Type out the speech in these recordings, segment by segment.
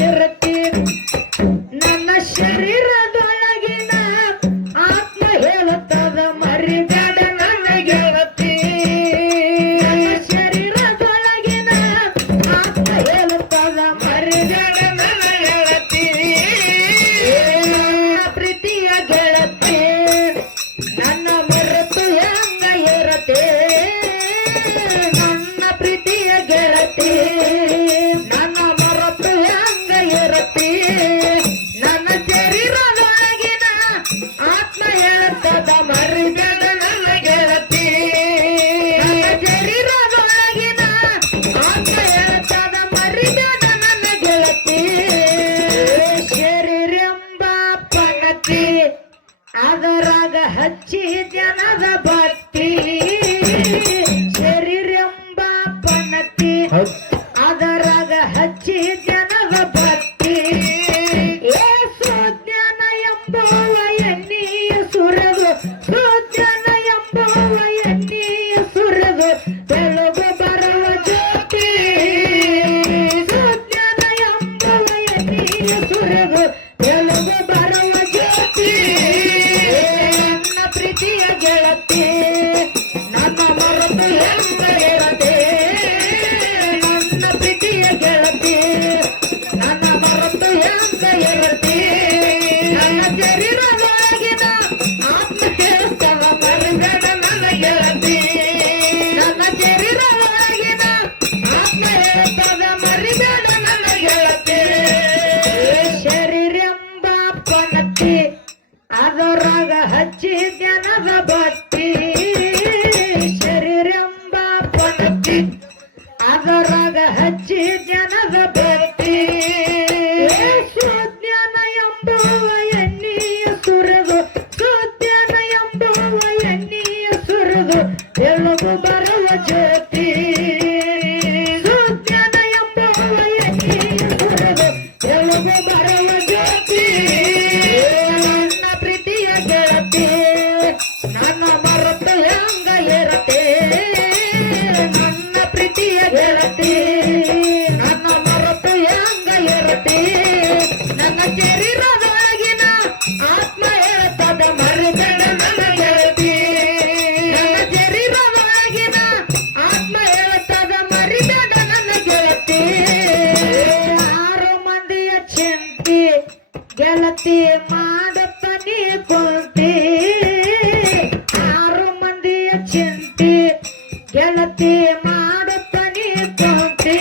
ಇರತಿ ನನ್ನ ಶರೀರದೊಳಗಿನ ಆತ್ಮ ಹೇಳುತ್ತದ ಮರಿಬೇಡ ನನ್ನ ಗೆಳತಿ ನನ್ನ ಶರೀರದೊಳಗಿನ ಆತ್ಮ ಹೇಳುತ್ತದ ಮರಿಬೇಡ ನನ್ನ ಗೆಳತಿ ಪ್ರೀತಿಯ ಗೆಳತಿ ನನ್ನ ಮರೆತು ಹೆಂಗ ಇರತೆ ನನ್ನ ಪ್ರೀತಿಯ ಗೆಳತಿ ನನ್ನ ಮರೆತು ಹೆಂಗ ಇರತಿ ನನ್ನ ಶರೀರದೊಳಗಿನ ಆತ್ಮ ಹೇಳುತ್ತದ ಮರಿಬೇಡ ನನ್ನ ಗೆಳತಿ ನನ್ನ ಶರೀರದೊಳಗಿನ ಆತ್ಮ ಹೇಳುತ್ತದ ಮರಿಬೇಡ ನನ್ನ ಗೆಳತಿ ಶರೀರೆಂಬ ಪಣತಿ ಅದರಾಗ ಹಚ್ಚಿ ಜನದ ಭಕ್ತಿ ಶರೀರೆಂಬ ಪಣತಿ ಅದರಾಗ ಹಚ್ಚಿ ಜನದ ಭಕ್ತಿ ಸುಜ್ಞಾನ ಎಂಬುವ ಎಣ್ಣೆಯ ಸುರದು ಸುಜ್ಞಾನ ಎಂಬುವ ಎಣ್ಣೆಯ ಸುರದು ಬೆಳಗು ಬರುವ ಜ್ಯೋತಿ ಸುಜ್ಞಾನ ಎಂಬುವ ಎಣ್ಣೆಯ ಸುರದು ಬೆಳಗು ಬರುವ ಜ್ಯೋತಿ ನನ್ನ ಪ್ರೀತಿಯ ಗೆಳತಿ ನನ್ನ ಮರೆತು ಹೆಂಗ ಇರತೆ ನನ್ನ ಪ್ರೀತಿಯ ಗೆಳತಿ ನನ್ನ ಮರೆತು ಹೆಂಗ ಇರತಿ ನನ್ನ ಶರೀರದೊಳಗಿನ ಆತ್ಮ ಕೇಳಿಸ್ತವ ಮರಿಬೇಡ ನನ್ನ ಗೆಳತಿ ನನ್ನ ಶರೀರದೊಳಗಿನ ಆತ್ಮ ಹೇಳುತ್ತದ ಮರಿಬೇಡ ನನ್ನ ಗೆಳತಿ ಶರೀರೆಂಬ ಪಣತಿ ಅದರಾಗ ಹಚ್ಚಿ ಜನದ ಭಕ್ತಿ ಶರೀರೆಂಬ ಪಣತಿ ಅದರಾಗ ಹಚ್ಚಿ ಜನದ ಭಕ್ತಿ ಸುಜ್ಞಾನ ಎಂಬುವ ಎಣ್ಣೆಯ ಸುರದು ಸುಜ್ಞಾನ ಎಂಬುವ ಎಣ್ಣೆಯ ಸುರದು ಬೆಳಗು ಬರುವ ಜ್ಯೋತಿ ಸುಜ್ಞಾನ ಎಂಬುವ ಎಣ್ಣೆಯ ಸುರದು ಬೆಳಗು ಬರುವ ಜ್ಯೋತಿ ನನ್ನ ಪ್ರೀತಿಯ ಗೆಳತಿ ನನ್ನ ಮರೆತು ಹೆಂಗ ಇರತೆ ನನ್ನ ಪ್ರೀತಿಯ ಗೆಳತಿ ನನ್ನ ಮರೆತು ಹೆಂಗ ಇರತೆ ನನ್ನ ಶರೀರದೊಳಗಿನ ಆತ್ಮ ಹೇಳುತ್ತದೆ ಮರಿಬೇಡ ನನ್ನ ಗೆಳತಿ ನನ್ನ ಶರೀರದೊಳಗಿನ ಆತ್ಮ ಹೇಳುತ್ತದೆ ಮರಿಬೇಡ ನನ್ನ ಗೆಳತಿ ಆರು ಮಂದಿಯ ಚಿಂತಿ ಗೆಳತಿ ಮಾಡುತ್ತ ನೀ ಕುಂತಿ ಆರು ಮಂದಿಯ ಚಿಂತಿ ಗೆಳತಿ ಮಾಡುತ್ತ ನೀ ಕುಂತಿ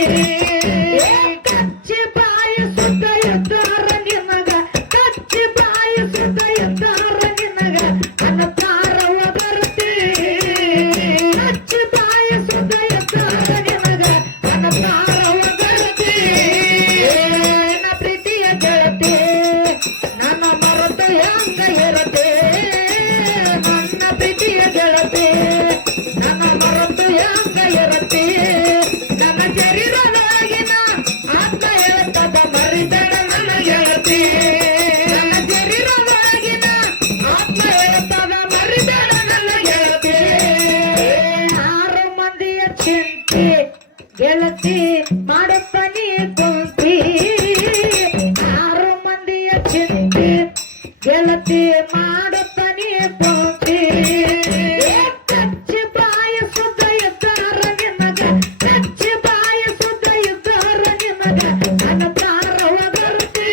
ಕಚ್ಚಿ ಬಾಯಿ ಸುತ್ತ ಇದ್ದಾರ ನಿನಗ ಕಚ್ಚಿ ಬಾಯಿ ಸುತ್ತ ಇದ್ದಾರ ನಿನಗ ನನ್ನ ತಾರವ ಬರ್ತಿ ಕಚ್ಚಿ ಬಾಯಿ ಸುತ್ತ ಇದ್ದಾರ ನಿನಗ ನನ್ನ ತಾರವ ಬರ್ತಿ ನನ್ನ ಪ್ರೀತಿಯ ಗೆಳತಿ ನನ್ನ ಮರೆತು ಹೆಂಗ ಇರತೆ ನನ್ನ ಪ್ರೀತಿಯ ಗೆಳತಿ ನನ್ನ ಮರೆತು ಹೆಂಗ ಇರತೆ ನನ್ನ ಶರೀರದೊಳಗಿನ ಆತ್ಮ ಹೇಳುತ್ತದ ಮರಿಬೇಡ ನನ್ನ ಗೆಳತಿ ನನ್ನ ಶರೀರದೊಳಗಿನ ಆತ್ಮ ಹೇಳುತ್ತದ ಮರಿಬೇಡ ನನ್ನ ಗೆಳತಿ ಆರು ಮಂದಿಯ ಚಿಂತೆ ಗೆಳತಿ ಮಾಡುತ್ತ ನೀ ಕುಂತಿ ಆರು ಮಂದಿಯ ಚಿಂತೆ ಗೆಳತಿ ಮಾಡುತ್ತ ನೀ ಕುಂತಿ ಕಚ್ಚಿ ಬಾಯ ಸುದ್ದ ಇದ್ದಾರ ನಿನಗ ಕಚ್ಚಿ ಬಾಯ ಸುದ್ದ ಇದ್ದಾರ ನಿನಗ ನನ್ನ ತಾರವ ಬರ್ತಿ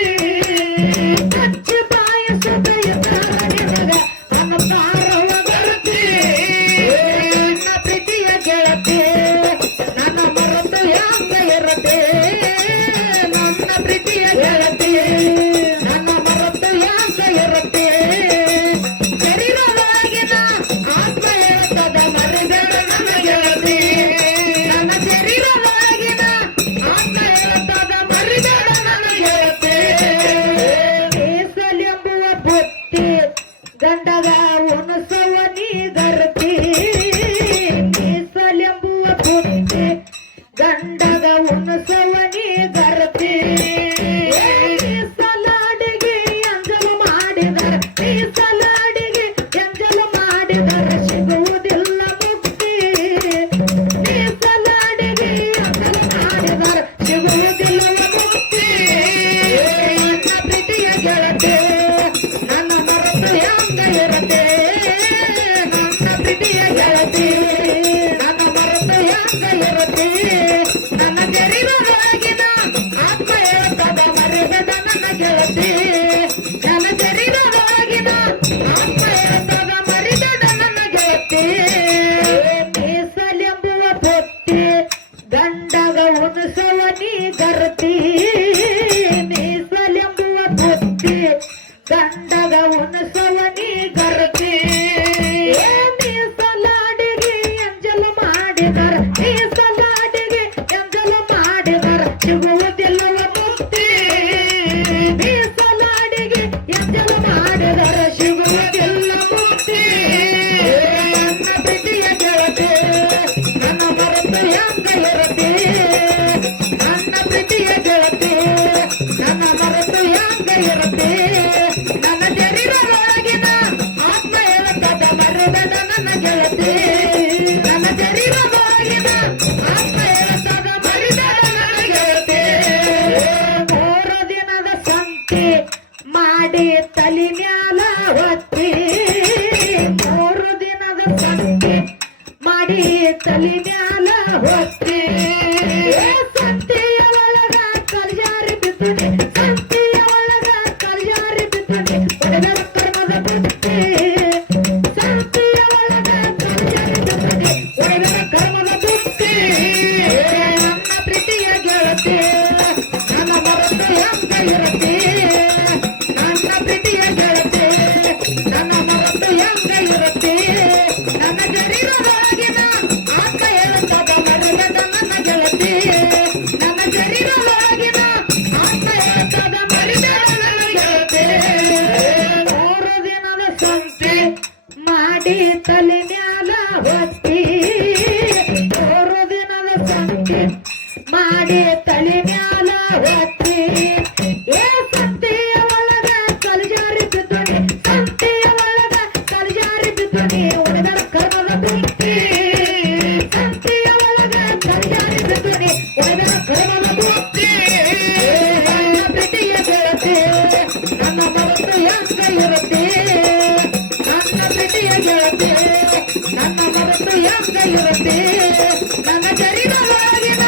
ಕಚ್ಚಿ ಬಾಯ ಸುದ್ದ ಇದ್ದಾರ ನಿನಗ ನನ್ನ ತಾರವ ಬರ್ತಿ ನನ್ನ ಪ್ರೀತಿಯ ಗೆಳತಿ ನನ್ನ ಮರೆತು ಹೆಂಗ ಇರತೆ ನನ್ನ ಪ್ರೀತಿಯ ಗೆಳತಿ ನನ್ನ ಮರೆತು ಹೆಂಗ ಇರತೆ ಶರೀರದೊಳಗಿನ ಆತ್ಮ ಹೇಳುತ್ತದ ಮರಿಬೇಡ ನನ್ನ ಗೆಳತಿ ನನ್ನ ಶರೀರದೊಳಗಿನ ಆತ್ಮ ಹೇಳುತ್ತದ ಮರಿಬೇಡ ನನ್ನ ಗೆಳತಿ ಮೀಸಲೆಂಬುವ ಬುತ್ತಿ ಗಂಡಗ ಉಣಸವ ನೀ ಗರ್ತಿ ಮೀಸಲೆಂಬುವ ಬುತ್ತಿ ಗಂಡಗ ಉಣಸವ ನೀ ಗರ್ತಿ ಮೀಸಲ ಸಂತಿಯ ಒಳಗ ಕಲ್ಯಾರಿ ಬಿದ್ದನೆ ಒಡೆದರ ಕರ್ಮದ ಬುತ್ತಿ ಸಂತಿಯ ಒಳಗ ಕಲ್ಯಾರಿ ಬಿದ್ದನೆ ಒಡೆದರ ಕರ್ಮದ ಬುತ್ತಿ ನನ್ನ ಪ್ರೀತಿಯ ಗೆಳತಿ ನನ್ನ ಮರತು ಹೆಂಗ ಇರತಿ ನನ್ನ ಪ್ರೀತಿಯ ಗೆಳತಿ ನನ್ನ ಮರತು ಹೆಂಗ ಇರತಿ ನನ್ನ ಶರೀರದೊಳಗಿನ ಆತ್ಮ ಹೇಳುತ್ತದ ಮರೆಯದ ನನ್ನ ಗೆಳತಿ ನನ್ನ ಶರೀರದೊಳಗಿನ ಆತ್ಮ ಹೇಳುತ್ತದ ಮರೆಯದ ನನ್ನ ಗೆಳತಿ 3 ದಿನದ ಸಂತೆ ಮಾಡಿ ತಲೆ ಮ್ಯಾಲ ಹೊತ್ತಿ 3 ದಿನದ ಸಂತೆ ಮಾಡಿ ತಲೆ ಮ್ಯಾಲ ಹೊತ್ತಿ ಏ ಸಂತೆಯ ಒಳಗ ಕಲ್ಜಾರಿ ಬಿದ್ದನೆ ಸಂತೆಯ ಒಳಗ ಕಲ್ಜಾರಿ ಬಿದ್ದನೆ ಒಡೆದರ ಕರ್ಮದ ಬುತ್ತಿ ಸಂತೆಯ ಒಳಗ ಕಲ್ಜಾರಿ ಬಿದ್ದನೆ ಒಡೆದರ ಕರ್ಮದ ಬುತ್ತಿ ನನ್ನ ಪ್ರೀತಿಯ ಗೆಳತಿ ನನ್ನ ಮರತು ಹೆಂಗ ಇರುತ್ತೆ ನನ್ನ ಪ್ರೀತಿಯ ಗೆಳತಿ ನನ್ನ ಮರತು ಹೆಂಗ ಇರುತ್ತೆ ನನ್ನ ಶರೀರದೊಳಗಿನ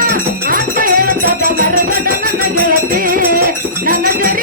ಆತ್ಮ ಹೇಳುತ್ತದ ಮರಗದ ನನ್ನ ಗೆಳತಿ ನನ್ನ ಶರೀರ